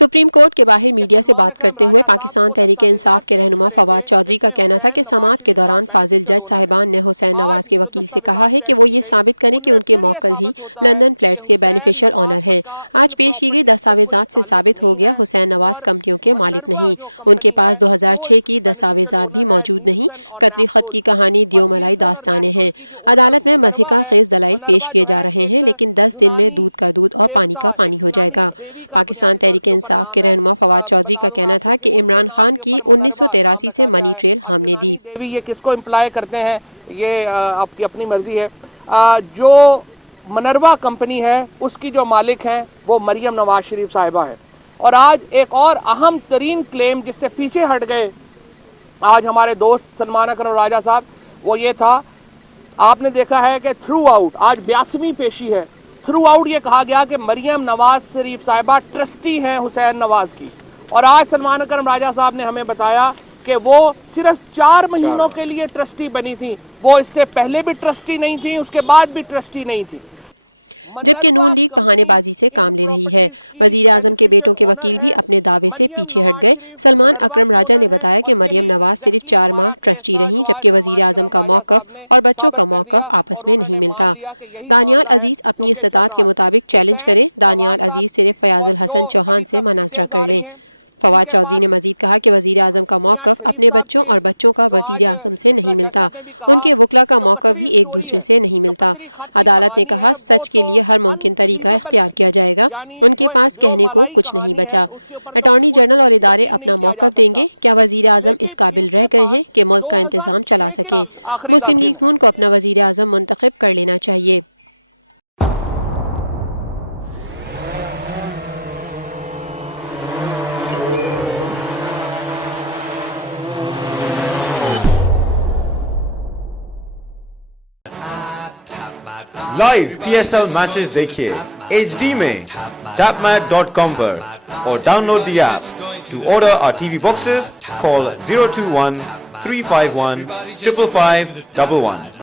Supreme court के बाहर media से बात करते हुए पाकिस्तान तहरीक इंसाफ के रहनुमा फवाद चौधरी का कहना था कि समाअत के दौरान फाजिल जज साहिबान ने हुसैन नवाज के वकील से कहा है कि वो ये साबित करें कि उनके मौक्कल ही लंदन फ्लैट्स के बेनिफिशियल ऑनर हैं। आज पेश की गई दस्तावेजात से साबित हो गया हुसैन नवाज कंपनियों के मालिक नहीं, उनके पास 2006 की दस्तावेजात भी मौजूद नहीं। कतरी खत की कहानी दियोमलाई दास्तानें हैं। अदालत में मज़हिका खेज दलाइल पेश किए जा रहे हैं, लेकिन 10 दिन में दूध का दूध और पानी का पानी हो जाएगा। पाकिस्तान तहरीक इंसाफ के रहनुमा फवाद चौधरी का कहना था कि इमरान खान की 1983 से मनी ट्रेल हमने दी। ये किसको इम्प्लाई करते हैं ये आपकी अपनी मर्जी है। जो मनरवा कंपनी है उसकी जो मालिक हैं वो मरियम नवाज शरीफ साहिबा है। और आज एक और अहम तरीन क्लेम जिससे पीछे हट गए आज हमारे दोस्त सलमान अकरम राजा साहब, वो ये था, आपने देखा है कि थ्रू आउट आज 82वीं पेशी है, थ्रू आउट ये कहा गया कि मरियम नवाज शरीफ साहिबा ट्रस्टी हैं हुसैन नवाज की। और आज सलमान अकरम राजा साहब ने हमें बताया कि वो सिर्फ 4 महीनों के लिए ट्रस्टी बनी थी, वो इससे पहले भी ट्रस्टी नहीं थी, उसके बाद भी ट्रस्टी नहीं थी। जबकि नून लीग बहानेबाजी से काम ले रही है। वजीर आजम के बेटों के वकील भी अपने दावे से पीछे हट गए। सलमान अकरम राजा ने बताया कि मरियम नवाज सिर्फ 4 माह ट्रस्टी रहीं, जबकि वजीर आजम का मौक़िफ़ और बच्चों का मौक़िफ़ आपस में नहीं मिलता। दानियाल अजीज अपनी इस्तात के मुताबिक चैलेंज करें। दानियाल अजीज सिर्फ फयाजुल हसन चौहान से मनाजरा कर लें। फवाद चौधरी ने मजीद कहा कि वजीर आजम का मौक़िफ़ अपने बच्चों और बच्चों का वजीर आजम से नहीं मिलता, उनके वकला का मौक़िफ़ भी एक दूसरे से नहीं मिलता। अदालत ने कहा सच के लिए हर मुमकिन तरीका इख्तियार किया जाएगा, उनके पास कहने को कुछ नहीं बचा। अटॉर्नी जनरल और इदारे अपना मौक़िफ़ देंगे। क्या वजीर आजम इस काबिल रह गए हैं कि मुल्क का इंतज़ाम चला सकें? मुस्लिम लीग नून को अपना वजीर आजम मुंतखब कर लेना चाहिए। लाइव PSL मैचेस देखिए HD में tapmat.com पर और download the app. To order our TV boxes call 021 351 55511।